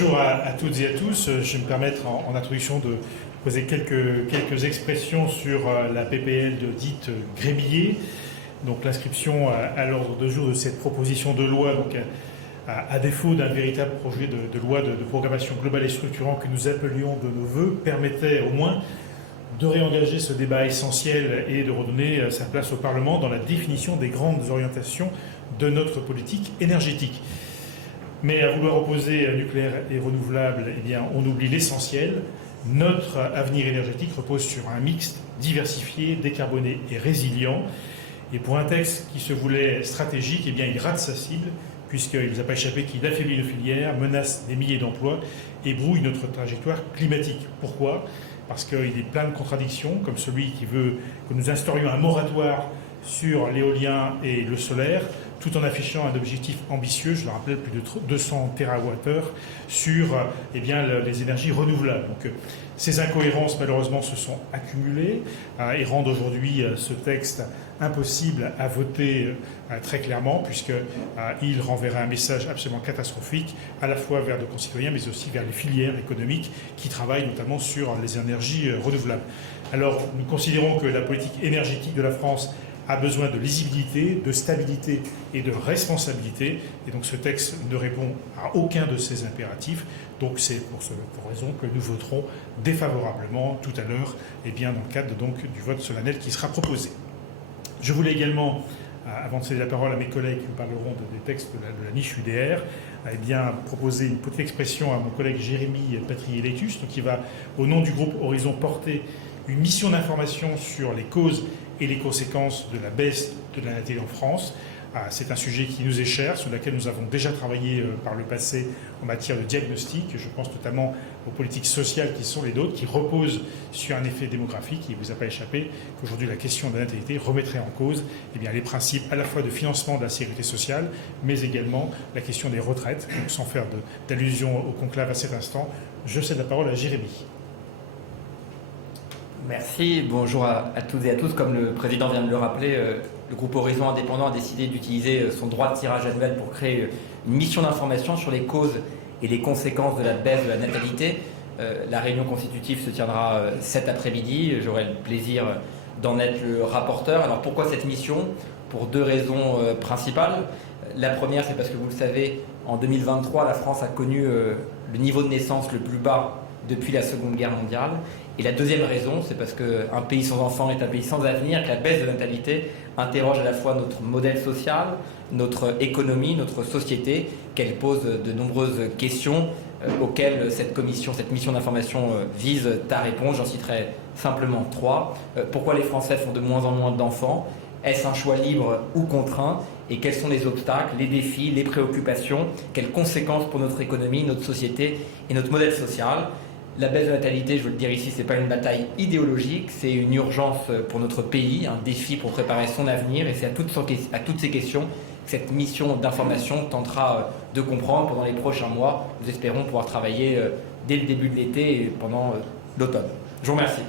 Bonjour à toutes et à tous. Je vais me permettre en introduction de poser quelques expressions sur la PPL dite Grébillet. Donc l'inscription à l'ordre de jour de cette proposition de loi, donc à défaut d'un véritable projet de loi de programmation globale et structurant que nous appelions de nos voeux, permettait au moins de réengager ce débat essentiel et de redonner sa place au Parlement dans la définition des grandes orientations de notre politique énergétique. Mais à vouloir opposer nucléaire et renouvelable, eh bien, on oublie l'essentiel. Notre avenir énergétique repose sur un mixte diversifié, décarboné et résilient. Et pour un texte qui se voulait stratégique, eh bien, il rate sa cible, puisqu'il ne vous a pas échappé qu'il affaiblit nos filières, menace des milliers d'emplois et brouille notre trajectoire climatique. Pourquoi ? Parce qu'il est plein de contradictions, comme celui qui veut que nous instaurions un moratoire sur l'éolien et le solaire, tout en affichant un objectif ambitieux, je le rappelle, plus de 200 TWh sur les énergies renouvelables. Donc, ces incohérences, malheureusement, se sont accumulées et rendent aujourd'hui ce texte impossible à voter très clairement, puisqu'il renverrait un message absolument catastrophique, à la fois vers nos concitoyens, mais aussi vers les filières économiques qui travaillent notamment sur les énergies renouvelables. Alors, nous considérons que la politique énergétique de la France a besoin de lisibilité, de stabilité et de responsabilité. Et donc ce texte ne répond à aucun de ces impératifs. Donc c'est pour raison que nous voterons défavorablement tout à l'heure, dans le cadre du vote solennel qui sera proposé. Je voulais également, avant de céder la parole à mes collègues qui nous parleront des textes de la niche UDR, proposer une petite expression à mon collègue Jérémy Patrier-Létus, qui va, au nom du groupe Horizon, porter une mission d'information sur les causes et les conséquences de la baisse de la natalité en France. C'est un sujet qui nous est cher, sur lequel nous avons déjà travaillé par le passé en matière de diagnostic. Je pense notamment aux politiques sociales qui sont les nôtres, qui reposent sur un effet démographique. Il ne vous a pas échappé qu'aujourd'hui la question de la natalité remettrait en cause les principes à la fois de financement de la sécurité sociale, mais également la question des retraites. Donc, sans faire d'allusion au conclave à cet instant, je cède la parole à Jérémy. Merci, bonjour à toutes et à tous. Comme le président vient de le rappeler, le groupe Horizon Indépendant a décidé d'utiliser son droit de tirage annuel pour créer une mission d'information sur les causes et les conséquences de la baisse de la natalité. La réunion constitutive se tiendra cet après-midi. J'aurai le plaisir d'en être le rapporteur. Alors pourquoi cette mission ? Pour deux raisons principales. La première, c'est parce que vous le savez, en 2023, la France a connu le niveau de naissance le plus bas depuis la Seconde Guerre mondiale. Et la deuxième raison, c'est parce qu'un pays sans enfants est un pays sans avenir, que la baisse de la natalité interroge à la fois notre modèle social, notre économie, notre société, qu'elle pose de nombreuses questions auxquelles cette mission d'information vise à répondre. J'en citerai simplement trois. Pourquoi les Français font de moins en moins d'enfants ? Est-ce un choix libre ou contraint ? Et quels sont les obstacles, les défis, les préoccupations ? Quelles conséquences pour notre économie, notre société et notre modèle social ? La baisse de la natalité, je veux le dire ici, ce n'est pas une bataille idéologique, c'est une urgence pour notre pays, un défi pour préparer son avenir, et c'est à toutes ces questions que cette mission d'information tentera de comprendre pendant les prochains mois. Nous espérons pouvoir travailler dès le début de l'été et pendant l'automne. Je vous remercie.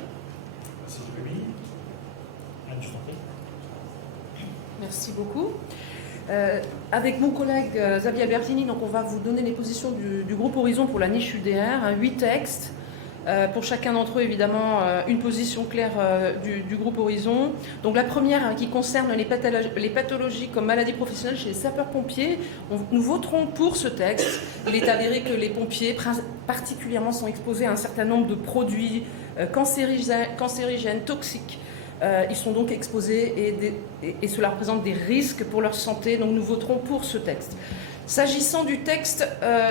Merci Jérémy. Anne, je t'en prie. Merci beaucoup. Avec mon collègue Xavier Albertini, donc on va vous donner les positions du groupe Horizon pour la niche UDR, 8 textes. Pour chacun d'entre eux, évidemment, une position claire du groupe Horizon. Donc la première qui concerne les pathologies comme maladies professionnelles chez les sapeurs-pompiers. Nous voterons pour ce texte. Il est avéré que les pompiers, particulièrement, sont exposés à un certain nombre de produits cancérigènes, toxiques. Ils sont donc exposés et cela représente des risques pour leur santé. Donc nous voterons pour ce texte. S'agissant du texte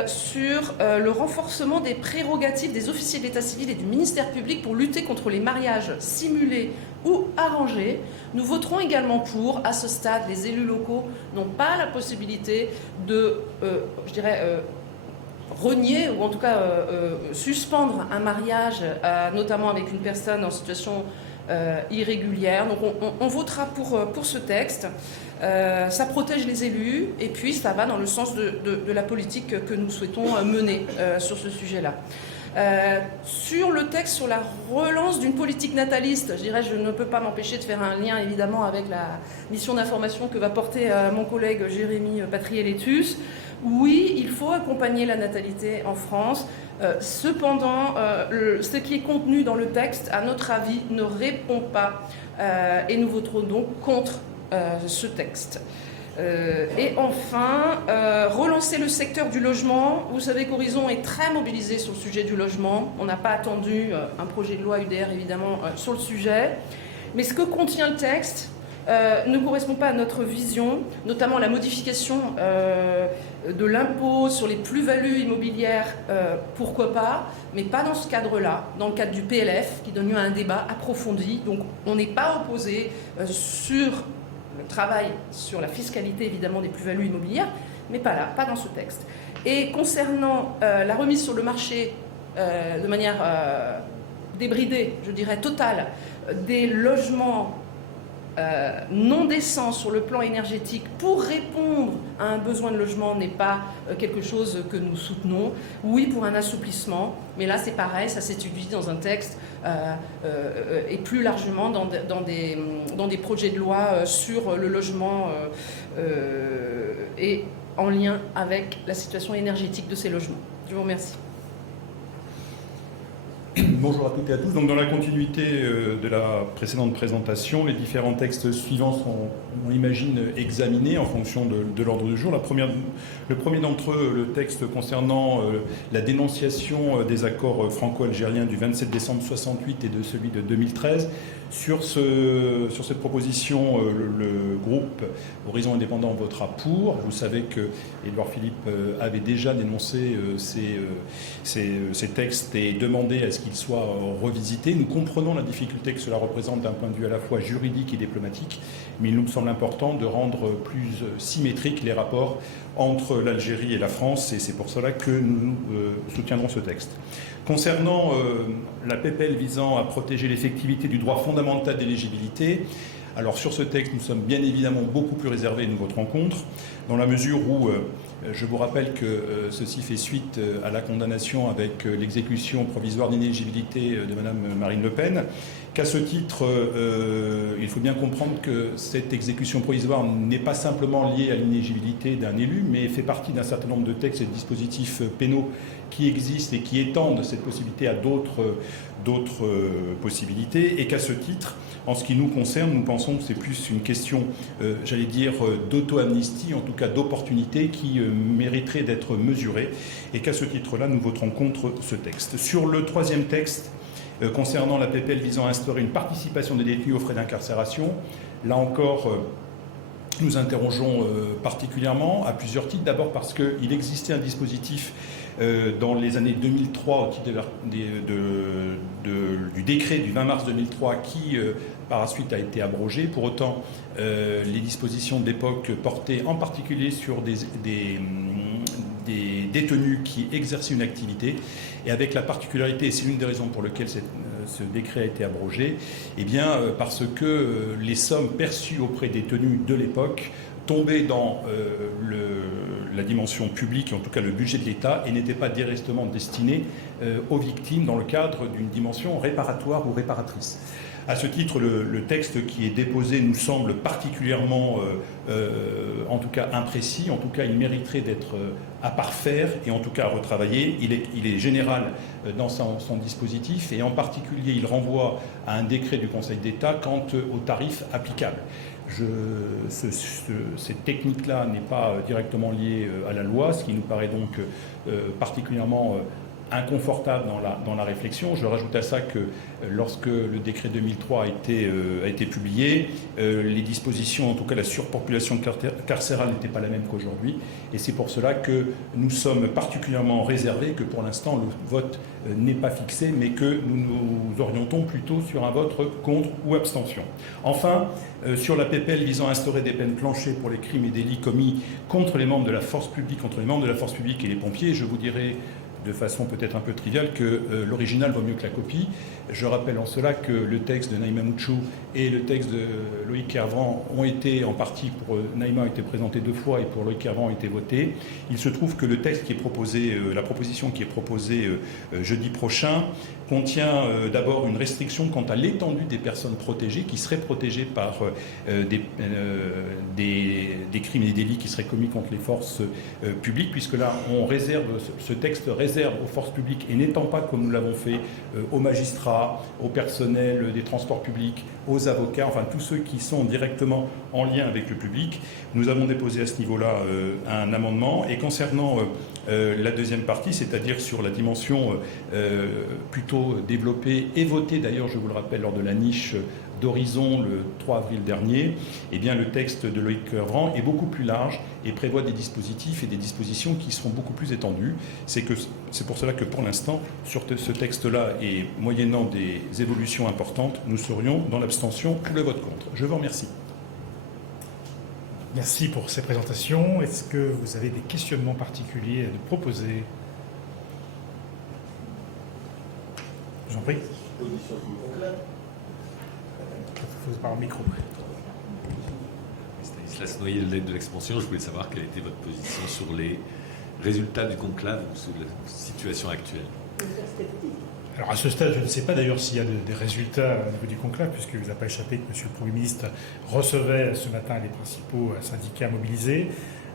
sur le renforcement des prérogatives des officiers de l'état civil et du ministère public pour lutter contre les mariages simulés ou arrangés, nous voterons également pour. À ce stade, les élus locaux n'ont pas la possibilité de, renier ou en tout cas suspendre un mariage, notamment avec une personne en situation irrégulière. Donc on votera pour ce texte. Ça protège les élus et puis ça va dans le sens de la politique que nous souhaitons mener sur ce sujet-là. Sur le texte sur la relance d'une politique nataliste, je ne peux pas m'empêcher de faire un lien évidemment avec la mission d'information que va porter mon collègue Jérémy Patrier-Létus. Oui, il faut accompagner la natalité en France. Cependant, ce qui est contenu dans le texte, à notre avis, ne répond pas et nous voterons donc contre ce texte. Et enfin, relancer le secteur du logement. Vous savez qu'Horizon est très mobilisé sur le sujet du logement. On n'a pas attendu un projet de loi UDR, évidemment, sur le sujet. Mais ce que contient le texte ne correspond pas à notre vision, notamment la modification de l'impôt sur les plus-values immobilières, pourquoi pas, mais pas dans ce cadre-là, dans le cadre du PLF, qui donne lieu à un débat approfondi. Donc on n'est pas opposé sur le travail sur la fiscalité, évidemment, des plus-values immobilières, mais pas là, pas dans ce texte. Et concernant la remise sur le marché de manière débridée, je dirais totale, des logements non décents sur le plan énergétique pour répondre à un besoin de logement n'est pas quelque chose que nous soutenons. Oui, pour un assouplissement, mais là c'est pareil, ça s'étudie dans un texte et plus largement dans des projets de loi sur le logement et en lien avec la situation énergétique de ces logements. Je vous remercie. Bonjour à toutes et à tous. Donc, dans la continuité de la précédente présentation, les différents textes suivants sont, on imagine, examinés en fonction de l'ordre du jour. Le premier d'entre eux, le texte concernant la dénonciation des accords franco-algériens du 27 décembre 1968 et de celui de 2013. Sur cette proposition, le groupe Horizon Indépendant votera pour. Vous savez que Édouard Philippe avait déjà dénoncé ces textes et demandé à ce qu'ils soient revisités. Nous comprenons la difficulté que cela représente d'un point de vue à la fois juridique et diplomatique, mais il nous semble important de rendre plus symétriques les rapports entre l'Algérie et la France, et c'est pour cela que nous soutiendrons ce texte. Concernant la PPL visant à protéger l'effectivité du droit fondamental d'éligibilité, alors sur ce texte, nous sommes bien évidemment beaucoup plus réservés et nous voterons contre, dans la mesure où je vous rappelle que ceci fait suite à la condamnation avec l'exécution provisoire d'inéligibilité de Mme Marine Le Pen, qu'à ce titre, il faut bien comprendre que cette exécution provisoire n'est pas simplement liée à l'inéligibilité d'un élu, mais fait partie d'un certain nombre de textes et de dispositifs pénaux qui existent et qui étendent cette possibilité à d'autres possibilités, et qu'à ce titre, en ce qui nous concerne, nous pensons que c'est plus une question, j'allais dire, d'auto-amnistie, en tout cas d'opportunité, qui mériterait d'être mesurée, et qu'à ce titre-là, nous voterons contre ce texte. Sur le troisième texte, concernant la PPL visant à instaurer une participation des détenus aux frais d'incarcération, là encore, nous interrogeons particulièrement à plusieurs titres. D'abord parce qu'il existait un dispositif dans les années 2003 au titre du décret du 20 mars 2003 qui par la suite a été abrogé. Pour autant, les dispositions de l'époque portaient en particulier sur des détenus qui exerçaient une activité, et avec la particularité, et c'est l'une des raisons pour lesquelles ce décret a été abrogé, eh bien, parce que les sommes perçues auprès des détenus de l'époque tombaient dans la dimension publique, en tout cas le budget de l'État, et n'étaient pas directement destinées aux victimes dans le cadre d'une dimension réparatoire ou réparatrice. À ce titre, le texte qui est déposé nous semble particulièrement, en tout cas imprécis. En tout cas, il mériterait d'être à parfaire et en tout cas à retravailler. Il est général dans son dispositif, et en particulier, il renvoie à un décret du Conseil d'État quant aux tarifs applicables. Cette technique-là n'est pas directement liée à la loi, ce qui nous paraît donc particulièrement inconfortable dans la réflexion. Je rajoute à ça que lorsque le décret 2003 a été publié, les dispositions, en tout cas la surpopulation carcérale n'était pas la même qu'aujourd'hui, et c'est pour cela que nous sommes particulièrement réservés, que pour l'instant le vote n'est pas fixé, mais que nous nous orientons plutôt sur un vote contre ou abstention. Enfin, sur la PPL visant à instaurer des peines planchées pour les crimes et délits commis contre les membres de la force publique, et les pompiers, je vous dirai de façon peut-être un peu triviale que l'original vaut mieux que la copie. Je rappelle en cela que le texte de Naïma Mouchou et le texte de Loïc Kervran ont été en partie, pour Naïma a été présenté 2 fois et pour Loïc Kervran ont été votés. Il se trouve que le texte qui est proposé, la proposition qui est proposée jeudi prochain, contient d'abord une restriction quant à l'étendue des personnes protégées qui seraient protégées par des crimes et des délits qui seraient commis contre les forces publiques, puisque là, on réserve, ce texte réserve aux forces publiques, et n'étant pas, comme nous l'avons fait, aux magistrats, au personnel des transports publics, aux avocats, enfin tous ceux qui sont directement en lien avec le public. Nous avons déposé à ce niveau-là un amendement. Et concernant la deuxième partie, c'est-à-dire sur la dimension plutôt développée et votée, d'ailleurs, je vous le rappelle, lors de la niche d'Horizon le 3 avril dernier, eh bien, le texte de Loïc Kervran est beaucoup plus large et prévoit des dispositifs et des dispositions qui seront beaucoup plus étendues. C'est pour cela que pour l'instant, sur ce texte-là et moyennant des évolutions importantes, nous serions dans l'abstention ou le vote contre. Je vous remercie. Merci pour ces présentations. Est-ce que vous avez des questionnements particuliers à nous proposer? Je vous en prie. Il faut parler au micro. Stanislas Noyer de l'aide de l'expansion, je voulais savoir quelle était votre position sur les résultats du conclave ou sur la situation actuelle. Alors à ce stade, je ne sais pas d'ailleurs s'il y a des résultats au niveau du conclave, puisqu'il ne vous a pas échappé que M. le Premier ministre recevait ce matin les principaux syndicats mobilisés.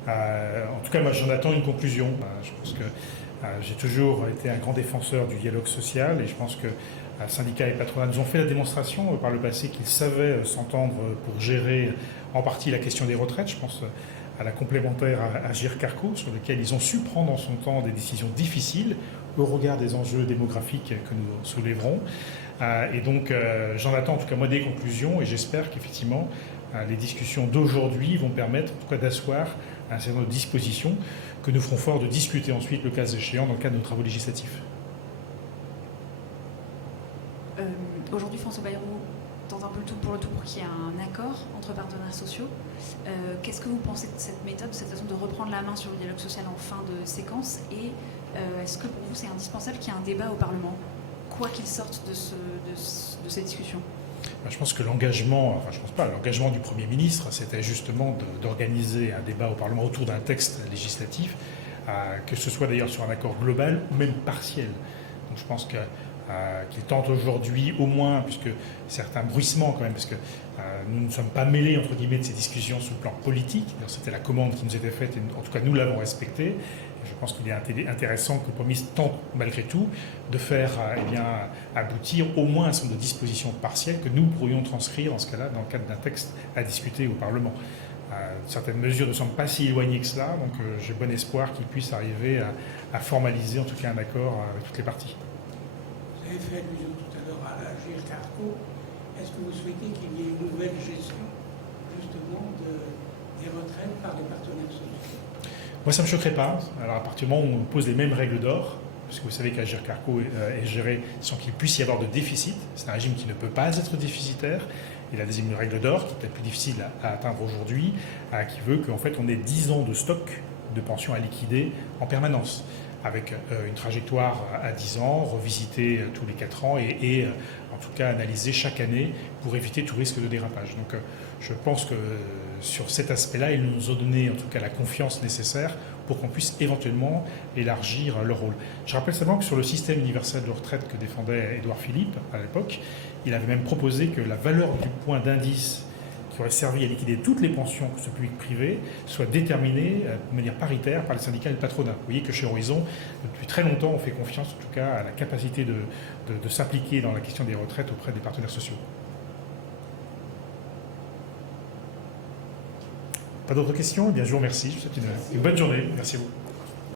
En tout cas, moi j'en attends une conclusion. Je pense que j'ai toujours été un grand défenseur du dialogue social et je pense que syndicats et patronat nous ont fait la démonstration par le passé qu'ils savaient s'entendre pour gérer en partie la question des retraites. Je pense à la complémentaire Agirc-Arrco, sur lequel ils ont su prendre en son temps des décisions difficiles au regard des enjeux démographiques que nous soulèverons. Et donc j'en attends en tout cas moi des conclusions et j'espère qu'effectivement les discussions d'aujourd'hui vont permettre en tout cas d'asseoir un certain nombre de dispositions que nous ferons fort de discuter ensuite le cas échéant dans le cadre de nos travaux législatifs. Aujourd'hui, François Bayrou tente un peu le tout pour qu'il y ait un accord entre partenaires sociaux. Qu'est-ce que vous pensez de cette méthode, de cette façon de reprendre la main sur le dialogue social en fin de séquence? Et est-ce que pour vous, c'est indispensable qu'il y ait un débat au Parlement, quoi qu'il sorte de ces discussions? Je pense que l'engagement du Premier ministre, c'était justement d'organiser un débat au Parlement autour d'un texte législatif, que ce soit d'ailleurs sur un accord global ou même partiel. Donc je pense qu'il tente aujourd'hui au moins, puisque certains bruissements quand même, parce que nous ne sommes pas mêlés entre guillemets de ces discussions sur le plan politique. C'était la commande qui nous était faite et en tout cas nous l'avons respectée. Je pense qu'il est intéressant que le Premier ministre tente malgré tout de faire aboutir au moins un certain nombre de dispositions partielles que nous pourrions transcrire dans ce cas-là dans le cadre d'un texte à discuter au Parlement. Certaines mesures ne semblent pas si éloignées que cela, donc j'ai bon espoir qu'il puisse arriver à formaliser en tout cas un accord avec toutes les parties. Vous avez fait allusion tout à l'heure à Agirc-Arrco. Est-ce que vous souhaitez qu'il y ait une nouvelle gestion justement des retraites par les partenaires sociaux? Moi, ça ne me choquerait pas. Alors, à partir du moment où on pose les mêmes règles d'or, puisque vous savez qu'Agirc-Arrco est géré sans qu'il puisse y avoir de déficit, c'est un régime qui ne peut pas être déficitaire. Il a des règles d'or qui est peut-être plus difficile à atteindre aujourd'hui, qui veut qu'en fait on ait 10 ans de stock de pensions à liquider en permanence, avec une trajectoire à 10 ans, revisitée tous les 4 ans et en tout cas analysée chaque année pour éviter tout risque de dérapage. Donc je pense que sur cet aspect-là, ils nous ont donné en tout cas la confiance nécessaire pour qu'on puisse éventuellement élargir leur rôle. Je rappelle seulement que sur le système universel de retraite que défendait Édouard Philippe à l'époque, il avait même proposé que la valeur du point d'indice qui aurait servi à liquider toutes les pensions, que ce soit public-privé, soit déterminée de manière paritaire par les syndicats et le patronat. Vous voyez que chez Horizon, depuis très longtemps, on fait confiance en tout cas à la capacité de s'impliquer dans la question des retraites auprès des partenaires sociaux. Pas d'autres questions? Eh bien, je vous remercie. Je vous souhaite une bonne journée. Merci à vous.